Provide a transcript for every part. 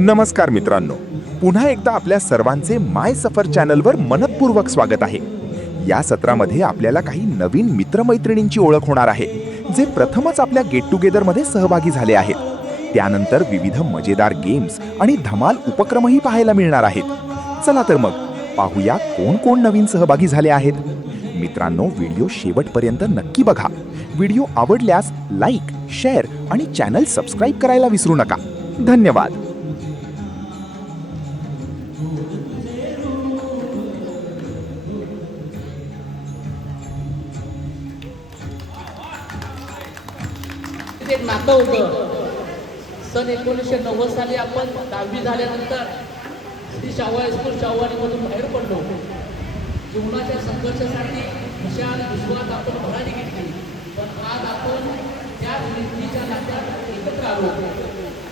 नमस्कार मित्रांनो, पुन्हा एकदा आपल्या सर्वांचे माय सफर चॅनलवर मनपूर्वक स्वागत आहे. या सत्रामध्ये आपल्याला काही नवीन मित्रमैत्रिणींची ओळख होणार आहे, जे प्रथमच आपल्या गेट टुगेदरमध्ये सहभागी झाले आहेत. त्यानंतर विविध मजेदार गेम्स आणि धमाल उपक्रमही पाहायला मिळणार आहेत. चला तर मग पाहूया कोण कोण नवीन सहभागी झाले आहेत. मित्रांनो, व्हिडिओ शेवटपर्यंत नक्की बघा. व्हिडिओ आवडल्यास लाईक, शेअर आणि चॅनल सबस्क्राईब करायला विसरू नका. धन्यवाद. एक नातं होतं. सन 1990 साली आपण 10वी झाल्यानंतर श्री शाहू हायस्कूल शाहूवाडीमधून बाहेर पडलो. जीवनाच्या संघर्षासाठी विशाल विश्वात आपण भरारी घेतली. पण आज आपण त्या नीतीच्या नात्यात एकत्र आलो.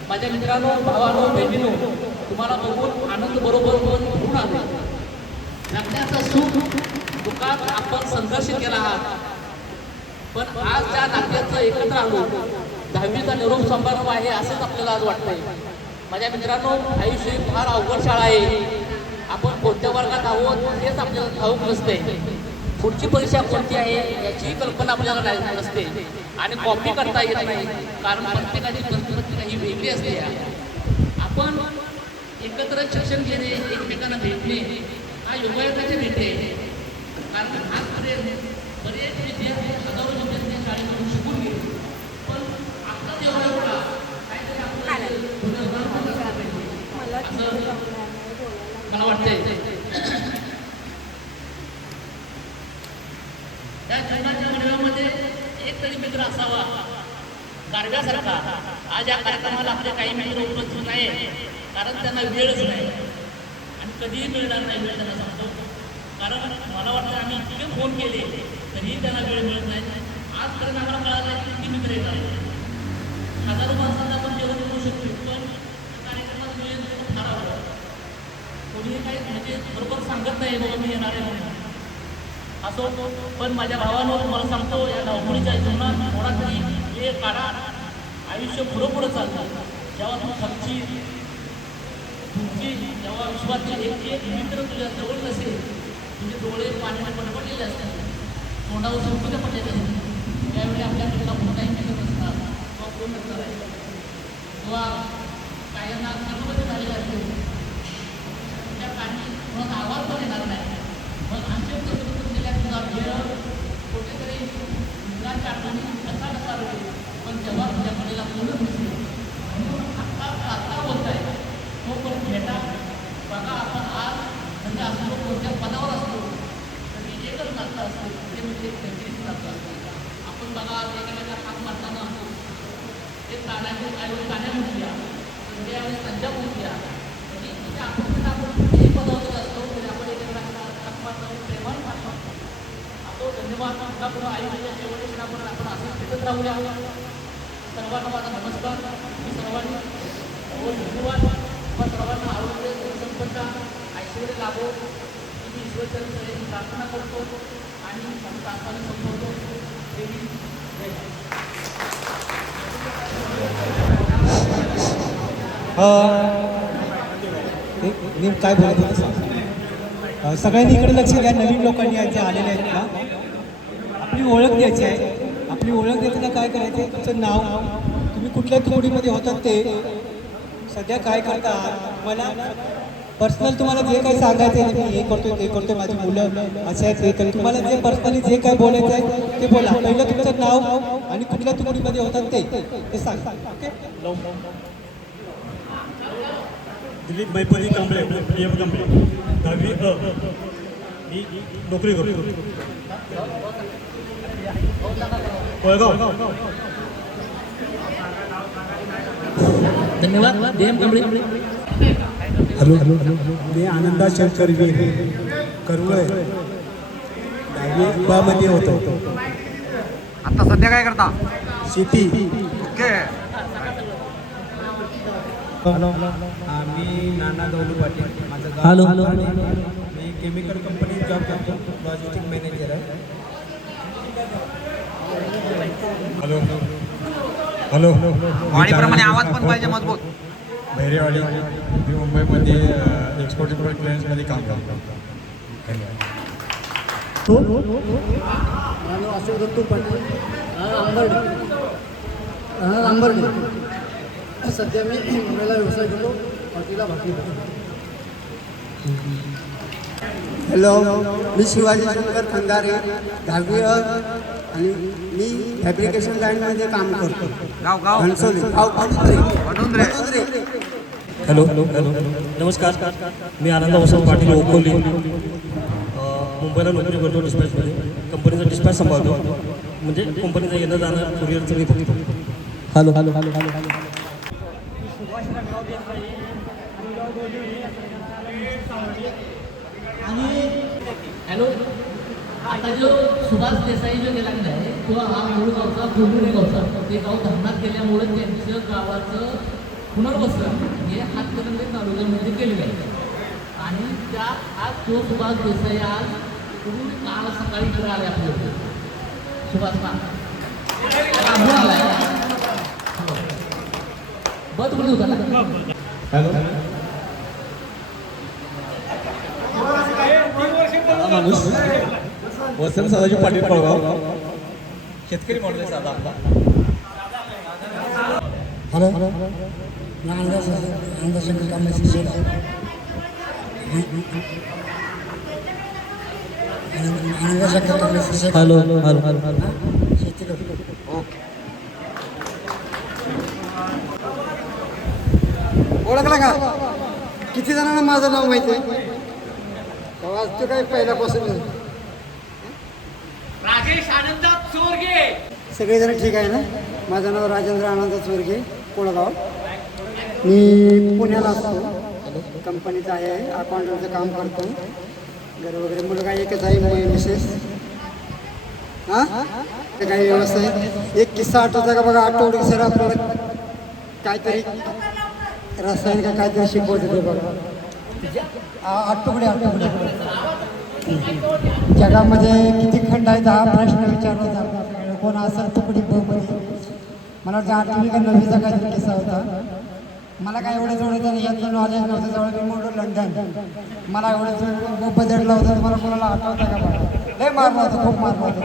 माझ्या मित्रांनो, भावांनो, बहिणींनो, तुम्हाला बघून आनंद बरोबर घेऊन आलो. जगण्याचं सुख दुःखात आपण संघर्ष केला आहात. पण आज त्या नात्याचं एकत्र आलो. 10वीचा निरोप समारंभ आहे असंच आपल्याला आज वाटतंय. माझ्या मित्रांनो, आयुष्य ही फार अवघड शाळा आहे. आपण कोणत्या वर्गात आहोत हेच आपल्याला ठाऊक नसते. पुढची परीक्षा कोणती आहे याची कल्पना आपल्याला नसते. आणि कॉपी करता येत नाही, कारण प्रत्येकाची पत्रिका ही वेगळी असते. आपण एकत्र शिक्षण घेणे, एकमेकांना भेटणे हा योगायोगाची भेट आहे. कारण आजपर्यंत बरेच विद्यार्थी हजारो विद्यार्थी शाळेमधून शिकून गेले. पण आपला जेव्हा एवढा काहीतरी आपल्याला मला वाटतंय. या जीवनाच्या गडव्यामध्ये एक तरी मित्र असावा गारव्यासारखा. आज या कार्यक्रमाला आपले काही मित्र उपस्थित नाही, कारण त्यांना वेळच नाही आणि कधीही मिळणार नाही. वेळ त्यांना सांगतो, कारण मला वाटतं आम्ही इतके फोन केले तरीही त्यांना वेळ मिळत नाही. आजपर्यंत आम्हाला कळालं आहे किती मित्र येतात. हजारो माणसांना आपण जेवण करू शकतो, पण कार्यक्रमात वेळ फार आवडतं. कोणीही काही म्हणजे बरोबर सांगत नाही बाबा मी येणार आहे म्हणून असो. पण माझ्या भावानं तुम्हाला सांगतो, या धावपळीच्या जीवनात थोडा तरी वेळ काढा. आयुष्य पुढं चालतं. जेव्हा तू खर्ची तुमची जेव्हा विश्वातील एक मित्र तुझ्या जवळ नसेल, तुझे डोळे पाण्याने पडपडलेले असतात, तोंडावर संपूर्ण पडलेले असतात, त्यावेळी आपल्याकडला कोणताही मित्र नसणार किंवा कोण नसणार आहे किंवा काहींना सर्वमध्ये झालेलं असते. त्या काही कोणाचा आवाज पण येणार नाही. मग आमच्या तुझ्या तुझा वेळ कुठेतरी मित्रांच्या आठवणी कसा वेळ, पण जेव्हा तुझ्या मुलीला बोलत नसेल म्हणून आत्ता बोलत आहे तो पण भेटा. बघा, आपण आज म्हणजे असतो कोणत्या पदावर असतो तरी एकच नातं असतो, ते म्हणजे त्यांचीच नातं असतं. आपण बघा, एखाद्याला हात मारताना ते ताण्याचे ऐवजी ताण्या मुठल्या तर त्यावेळेस संध्या मुठल्या म्हणजे तिथे आपण कुठेही पदावर असतो तरी आपण एखाद्याला हात मारताना प्रेमानं हात मारतो. असो, धन्यवाद. आपला पुढं आयुष्याच्या शेवटच्या आपण असंच भेटत राहूया. सर्वांना माझा नमस्कार. मी सर्वांनी धन्यवाद. सर्वांना आरोग्य, संपन्नता, ऐश्वर्य लाभो मी ईश्वरचरणी प्रार्थना करतो आणि प्रार्थना संपवतो. देवी जय. मी काय बोलत होतो, सगळ्यांनी इकडे लक्ष द्या. नवीन लोकांनी आज जे आलेले आहेत ना, आपली ओळख द्यायची आहे. आपली ओळख देताना काय करायचं आहे, तुमचं नाव, तुम्ही कुठल्या तुकडीमध्ये होतात, ते सध्या काय करता, मला पर्सनल तुम्हाला जे काही सांगायचं आहे, मी हे करतो ते करतो, माझी मुलं असे आहेत, हे करतो, तुम्हाला जे पर्सनली जे काही बोलायचं आहे ते बोला. पहिलं तुमचं नाव आणि कुठल्या तुकडीमध्ये होतात ते सांगा. ओके. दिलीप मैपती कांबळे, PM कांबळे, 10वी अ. मी नोकरी करतो कोळगाव. धन्यवाद. DM कांबळे. हॅलो, मी आनंदा शंकर वीर करवळे, 10वी ब मध्ये होतो. आता सध्या काय करता? शेती. ओके. हॅलो, मी नाना दौलू पाटील, माझं गाव. हॅलो. मी केमिकल कंपनीत जॉब करतो, लॉजिस्टिक मॅनेजर आहे. हॅलो हॅलो वाणीप्रमाणे आवाज पण पाहिजे मजबूत. भैरेवाडी मी मुंबईमध्ये एक्सपोर्ट इम्पोर्ट क्लिअरन्समध्ये काम करतो. धन्यवाद. माझं नाव अशोक दत्तू पाटील, आंबर्डे. सध्या मी मुंबईला व्यवसाय करतो, हॉटेलला भाकरी करतो. हॅलो, मी शिवाजी शंकर खंदारे, 10वी आणि मी फॅब्रिकेशन लाईनमध्ये काम करतो. गाव घनसोली, वडोदरे. हॅलो नमस्कार. मी आनंद वसंत पाटील ओकोली, मुंबईला नोकरी करतो डिस्पॅचमध्ये. कंपनीचा डिस्पॅच सांभाळतो, म्हणजे कंपनीचं येणं जाणं कुरिअरचं मी बघतो. हॅलो. हॅलो, आता जो सुभाष देसाई जो गेला नाही तो हा मूळ गावचा गोंडुणे गावचा. ते गाव धरणात गेल्यामुळे त्यांचं गावाचं पुनर्वसन हे हातकणंगले तालुक्यामध्ये केलेलं आहे. आणि त्या आज तो सुभाष देसाई आज पूर्ण काल सकाळी इकडे आले आपल्याकडे. सुभाष आला आहे बस कुठे होता ना. माणूस वसंत सदाजी पाटील पळगाव, शेतकरी माणूस आहे साधा आपला. हॅलो, मी आनंद शंकर कांबळे शिक्षक. आनंद शंकर कांबळे शिक्षक. हॅलो. शेती करतो. ओळखला का? किती जणांना माझं नाव माहिती आहे? तेव्हा आज तो काही पहिल्यापासून नाही. राजेश आनंद चोरगे. सगळेजण ठीक आहे ना? माझं नाव राजेंद्र आनंद चोरगे, कोळगाव. मी पुण्याला असतो, कंपनीचं आहे, अकाउंटचं काम करतो. घर वगैरे मुलगा एकच आहे, मिसेस. हां, ते काही व्यवस्था आहे. एक किस्सा आठवता का बघा? आठवडी सर आपल्याला काहीतरी रसायन का काहीतरी शिकवत होते बघा. आठवडे जगामध्ये किती खंड आहेत हा प्रश्न विचारला जातो. कोण असेल तुकडी ब मध्ये. मला वाटतं 8वी का 9वीचा काहीतरी किस्सा होता. मला काय एवढं जवळ यातलं नॉलेज नव्हतं. जवळ मी मोठं लंडन. मला एवढं बदलला होता. तुम्हाला कोणाला आठवतं का बघा? लय मारला होता, खूप मारला होता.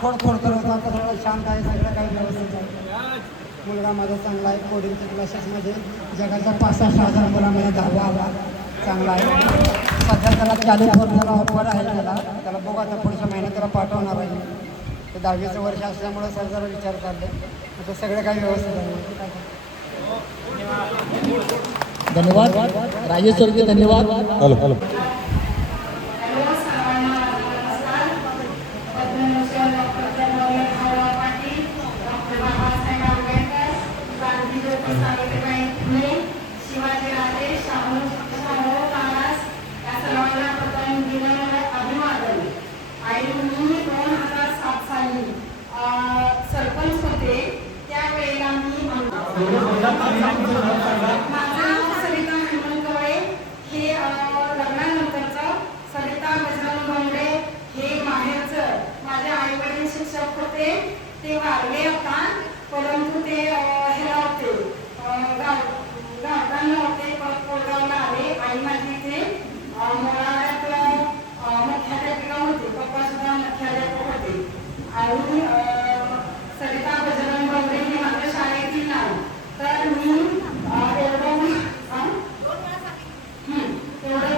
खोड करत होता. आता सगळं शांत आहे, सगळं काही व्यवस्थित आहे. मुलगा माझा चांगला आहे. कोडिंगच्या क्लासेसमध्ये जगाच्या 65,000 मुलामध्ये 10वा आला. चांगला आहे. सध्या त्याला कॅलिफोर्नियाला ऑफर आहे. त्याला बघू आता पुढच्या महिन्यात त्याला पाठवणार आहे. ते 10वीचं वर्ष असल्यामुळे सर जरा विचार चालले. आता सगळं काही व्यवस्थित आहे. धन्यवाद राजेश चोरगे, धन्यवाद. हॅलो. शिवाजीराजे शाहू महाराज या सर्वांना प्रथम अभिवादन. आणि मी 2007 साली सरपंच होते. त्यावेळेला मी माझं नाव सरिता हेमंत गवळे. हे लग्नानंतरचं. सरिता गजानन गवळे हे माहेरचं. माझे आई वडील शिक्षक होते. ते वारले आता, परंतु ते ह्याला होते गावठाण होते. परत कोळगावला आले. आई माझी इथे मुळाव्यात मुख्याध्यापिका होते. पप्पा सुद्धा मुख्याध्यापक होते. आणि सरिता गजानन गवळे हे माझ्या शाळेतील नाव. तर मी एवढं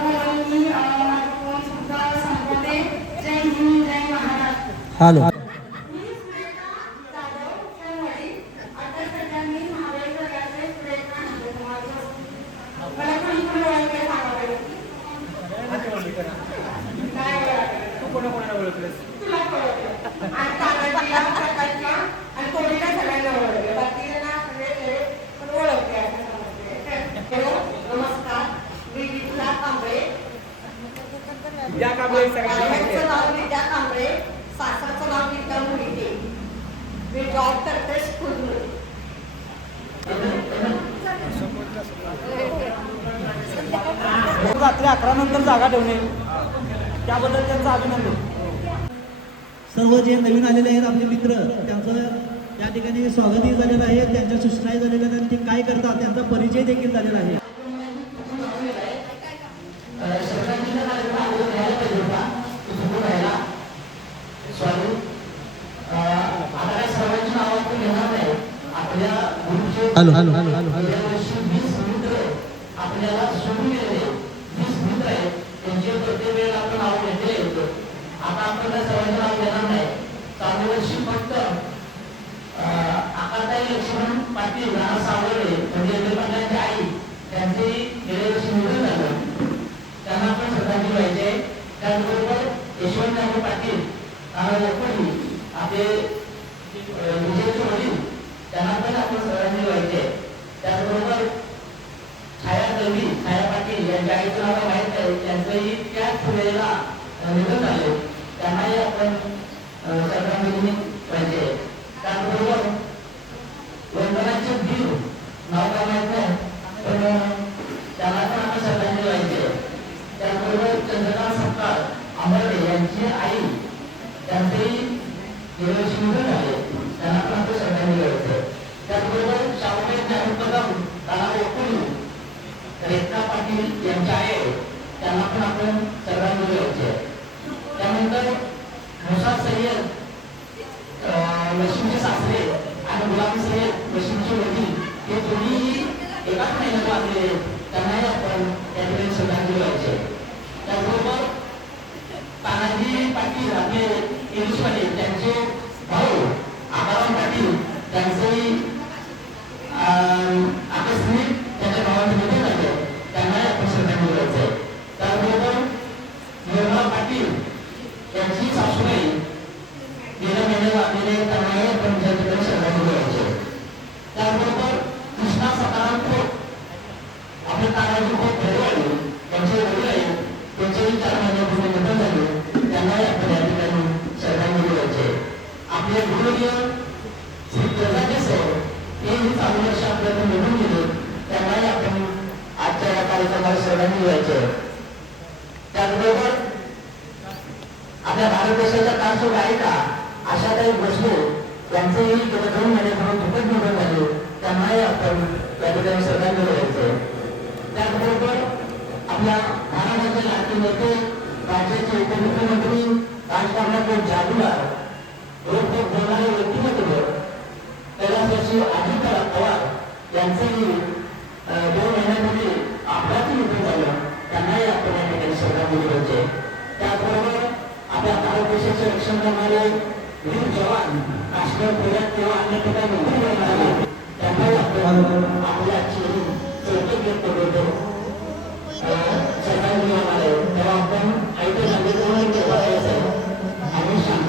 बोलून मी माझं फोन सुद्धा संपवते. जय हिंद, जय महाराष्ट्र. हॅलो. विद्या कांबळे, सासरचं नाव विद्या मुळीके. मी जॉब करते स्कूलमध्ये. रात्री 11 नंतर जागा ठेवणे, त्याबद्दल त्यांचं अभिनंदन. सर्व जे नवीन आलेले आहेत आपले मित्र, त्यांचं या ठिकाणी स्वागतही झालेलं आहे, त्यांच्या सूचनाही झालेल्या आहेत आणि ते काय करतात त्यांचा परिचय देखील झालेला आहे. हॅलो हॅलो हॅलो हॅलो आपल्याला सोडून गेलेले 20 मित्र आहेत, त्यांचे प्रत्येक वेळेला आपण नाव घेतले होतो. आता आपण त्या सर्वांचे नाव घेणार नाही. चालू वर्षी फक्त आकाशताई लक्ष्मण पाटील राणा सावळे म्हणजे एल पाटलांची आई त्यांचे गेल्या वर्षी निधन झालं, त्यांना आपण श्रद्धांजली व्हायची आहे. त्याचबरोबर यशवंत पाटील राणा लकोडी आपले विजयचे वडील त्यांना पण आपण श्रद्धांजली व्हायची आहे. त्याचबरोबर छाया देवी छाया पाटील यांच्या आईचं नाव माहीत आहे, त्यांचंही त्याच वेळेला निधन झाले, त्यांनाही आपण श्रद्धांजली पाहिजे. त्याचबरोबर वंदनाचे धीर नाव काय माहीत नाही, पण त्यांना पण आपण श्रद्धांजली पाहिजे. त्याचबरोबर चंद्रकांत सपकाळ आंबर्डे यांची आई त्यांचेही गेल्या वर्षी निधन झाले, त्यांना पण आपण श्रद्धांजली पाहिजे. त्याचबरोबर शाहूबाई ज्ञानोबा राणा ओकुली रेखा पाटील यांच्या आहे, त्यांना पण आपण श्रद्धांजली व्हायची आहे. त्यानंतर मुसा सय्यद लक्ष्मीचे सासरे आणि गुलाम सय्यद लक्ष्मीचे वडील हे दोन्ही एकाच महिन्यात वाचले, त्यांनाही आपण त्या ठिकाणी श्रद्धांजली व्हायची आहे. त्याचबरोबर तानाजी पाटील आपले इंग्लिशमध्ये त्यांचे भाऊ आकाराम पाटील त्यांचेही आकस्मिक त्यांच्या भावाचे निधन झाले, त्यांनाही आपण श्रद्धांजली व्हायचं आहे. त्याचबरोबर निर्मला पाटील यांची सासूबाई गेल्या महिन्यात वाढलेले, त्यांनाही आपण त्या ठिकाणी श्रद्धांजली व्हायची आहे. त्याचबरोबर कृष्णा सकाराम खोत आपले तानाजी खोत भेडवाडी त्यांचे वडील आहेत, त्यांचेही 4 महिन्यापूर्वी निधन झाले, त्यांनाही आपण या ठिकाणी श्रद्धांजली व्हायची आहे. आपले गुरुवर्य श्री प्रजापती सर हेही चालू वर्ष आपल्याला निघून गेले, त्यांनाही आपण आजच्या या कार्यक्रमाला श्रद्धांजली व्हायची आहे. त्याचबरोबर आपल्या भारत देशाच्या काळसो गायिका आशाताई भोसले यांचेही गेल्या 2 महिन्यापूर्वी दुःखद निधन झाले, त्यांनाही आपण या ठिकाणी श्रद्धांजली व्हायची आहे. त्याचबरोबर आपल्या महाराष्ट्राचे लाडके नेते राज्याचे उपमुख्यमंत्री राजकारणाचे जादूगार रोख बोलणारे व्यक्तिमत्व कैलासवासी अजितदादा पवार यांचेही 2 महिन्यापूर्वी अपघाती निधन झालं, त्यांनाही आपण या ठिकाणी श्रद्धांजली व्हायची आहे. त्याचबरोबर आपल्या भारत देशाचे रक्षण करणारे वीर जवान काश्मीर खोऱ्यात किंवा अन्य ठिकाणी निधन झाले, त्यांनाही आपण आपल्या चौथी व्यक्त करतो श्रद्धांजली होणार आहे. तेव्हा आपण ऐकून सांगितलं आणि शांत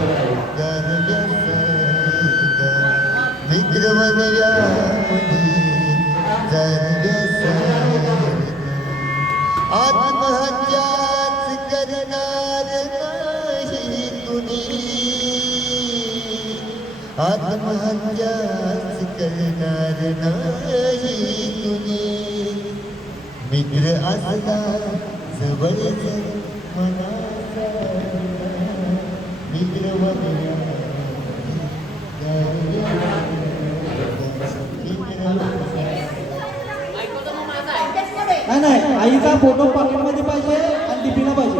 आत्महत्याच करणार नाही कुणी, आत्महत्याच करणार नाही कुणी, मित्र असला जवळच मनाचा मित्र नाही नाही, आईचा फोटो पॉकेटमध्ये पाहिजे आणि डीपीला पाहिजे.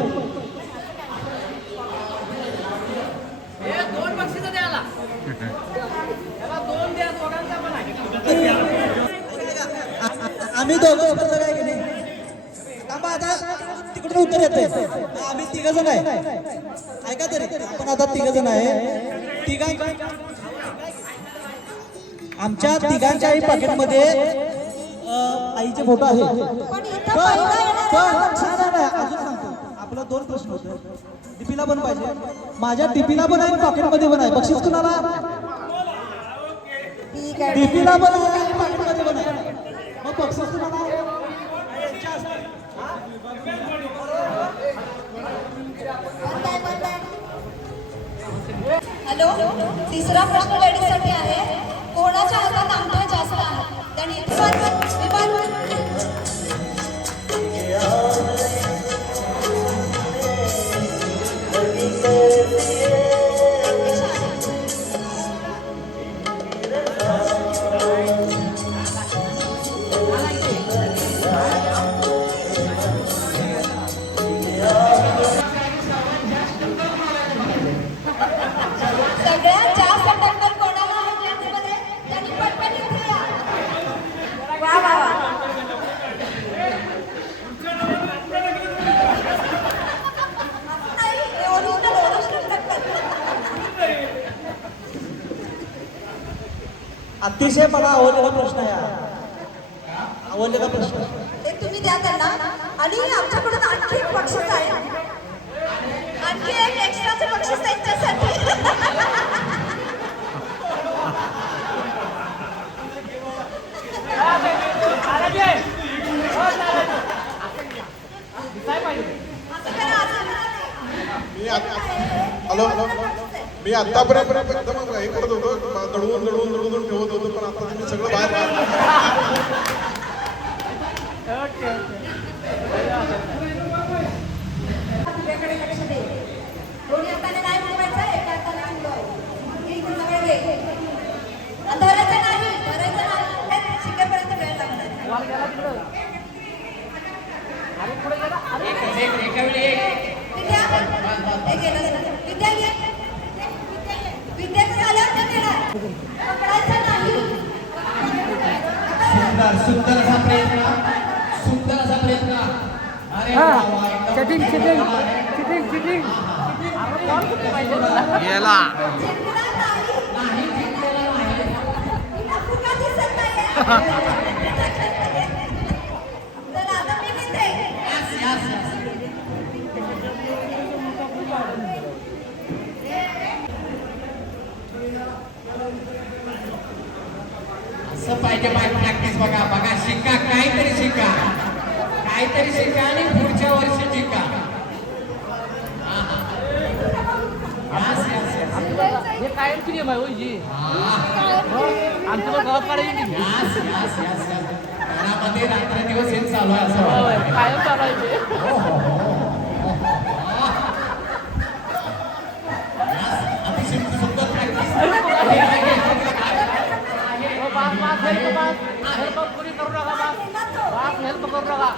आम्ही दोघं स्पर्धक आहे की नाही, थांबा आता तिकडून उत्तर येते. आम्ही 3 जण आहे, ऐका तरी आपण आता 3 जण आहे. आमच्या तिघांच्याही पॉकेटमध्ये आईचे फोटो आहे. अजून सांगतो, आपला 2 प्रश्न होते. डीपीला पण पाहिजे, माझ्या डीपीला पण आहे, पॉकेटमध्ये पण आहे. बक्षीस कुणाला? डीपीला पण आहे आणि पॉकेटमध्ये पण आहे. मग बक्षीस कुणाला? हॅलो, 3रा प्रश्न लेडीजसाठी आहे. कोणाच्या हातात अंगठा जास्त आहे? त्यांनी अतिशय मला आवडलेला प्रश्न आहे हा. आवडलेला प्रश्न. ते तुम्ही द्या त्यांना. आणि आमच्याकडून आणखी एक बक्षीस आहे, आणखी एक एक्स्ट्राचं बक्षीस त्यांच्यासाठी. हॅलो मी आतापर्यंत एकदम हे करत होतो, दडवून ठेवत होतो, पण आता तुम्ही सगळं बाहेर तुझ्याकडे लक्ष दे. दोन्ही हाताने नाही फिरवायचं, एका हाताने फिरवायचं. इकडे सगळे दे. धरायचं नाही, धरायचं नाही. हे शिकेपर्यंत वेळ लागणार. विद्या, हे गेलं झालं. विद्या घे. विद्याचं झालं तर देणार. पकडायचं नाही. सुंदर असा प्रयत्न, सुंदर असा प्रयत्न. अरे चिटिंग चिटिंग चिटिंग चिटिंग गेला नाही जिंकलेला नाही. तिला फुगा दिसत नाहीये. तर आता मी घेते. असं पाहिजे प्रॅक्टिस. बघा बघा, शिका, काहीतरी शिका, काहीतरी शिका आणि पुढच्या वर्षी शिका. हे कायमची नियम आहे होई आमच्या गावाकडे घरामध्ये रात्रदिवस हे चालू आहे असं कायम चालायचे. अतिशय सुंदर प्रॅक्टिस. हेल्प कोणी करू नका, हेल्प करू नका.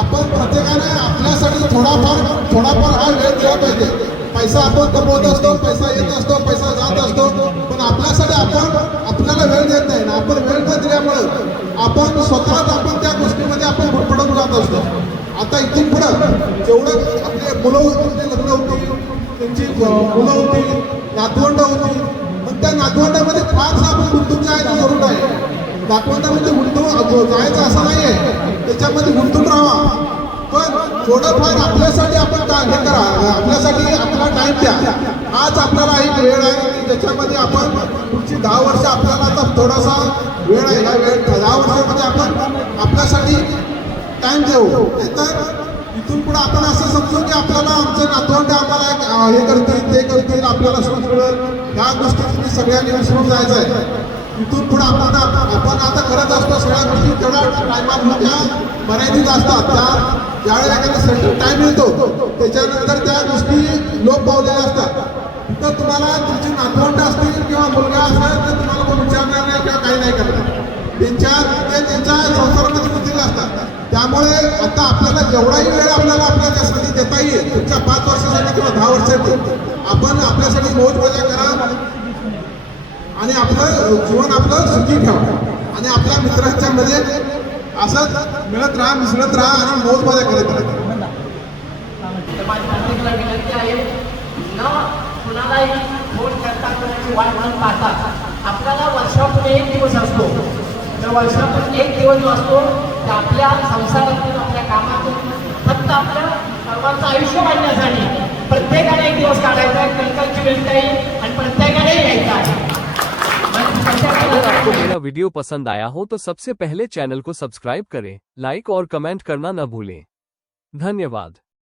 आपण प्रत्येकाने आपल्यासाठी थोडाफार हा वेळ दिला पाहिजे. पैसा आपण कमवत असतो, पैसा येत असतो, पैसा जात असतो, पण आपल्यासाठी आपल्याला वेळ देत नाही ना. आपण वेळ न दिल्यामुळे आपण स्वतःच त्या गोष्टीमध्ये आपण गुरफटून जात असतो. आता इथून पुढं जेवढं आपले मुलं होती, लग्न होती, त्यांची मुलं होती, नातवंड होती, पण त्या नातवंडामध्ये फारसा आपण गुंतून जायचं जरूर आहे. नातवंडामध्ये गुंतून जायचं असं नाही आहे, त्याच्यामध्ये गुंतून राहा. पण थोडंफार आपल्यासाठी आपण हे करा, आपल्यासाठी आपला टाईम द्या. आज आपल्याला एक वेळ आहे की त्याच्यामध्ये आपण पुढची 10 वर्ष आपल्याला आता थोडासा वेळ आहे. ह्या वेळ 10 वर्षामध्ये आपण आपल्यासाठी टाईम देऊ. तर इथून पुढे आपण असं समजू की आपल्याला आमचं नातवंड आम्हाला हे करतील, ते करतील, आपल्याला सुख मिळेल, ह्या गोष्टी तुम्ही सगळ्यांनी विसरून जायचं आहे. इथून पुढे आपण आता करत असतो सगळ्या गोष्टी तेवढ्या टायमामध्ये मर्यादित असतात. ज्यावेळेला एखादा सर्टन टाईम येतो त्याच्यानंतर त्या गोष्टी लोप पावलेल्या असतात. तर तुम्हाला तुमची नातवंड असतील किंवा मुलगा असेल तर तुम्हाला कोण विचारणार नाही किंवा काही नाही करणार. त्यांच्या संसारामध्ये गुंतलेले असतात. त्यामुळे आता आपल्याला जेवढाही वेळ आपल्याला आपल्यासाठी देता येईल, तुमच्या 5 वर्षासाठी किंवा 10 वर्षासाठी, आपण आपल्यासाठी मौज मजा करा आणि आपलं जीवन आपलं सुखी ठेवा आणि आपल्या मित्रांच्या मध्ये असंच मिळत राहा, मिसळत राहा आणि मौज मजा करत राहा. माझी प्रत्येकाला विनंती आहे, न कुणालाही फोन करता कोणाची वाट न पाहता आपल्याला वर्षातून 1 दिवस असतो, तर वर्षातून 1 दिवस जो असतो ते आपल्या संसारातून, आपल्या कामातून, फक्त आपल्या सर्वांचं आयुष्य वाढण्यासाठी प्रत्येकाने 1 दिवस काढायचा आहे. कणकणची मिळता येईल आणि प्रत्येकाने यायचं आहे. अगर आपको मेरा वीडियो पसंद आया हो तो सबसे पहले चैनल को सब्सक्राइब करें, लाइक और कमेंट करना न भूलें। धन्यवाद।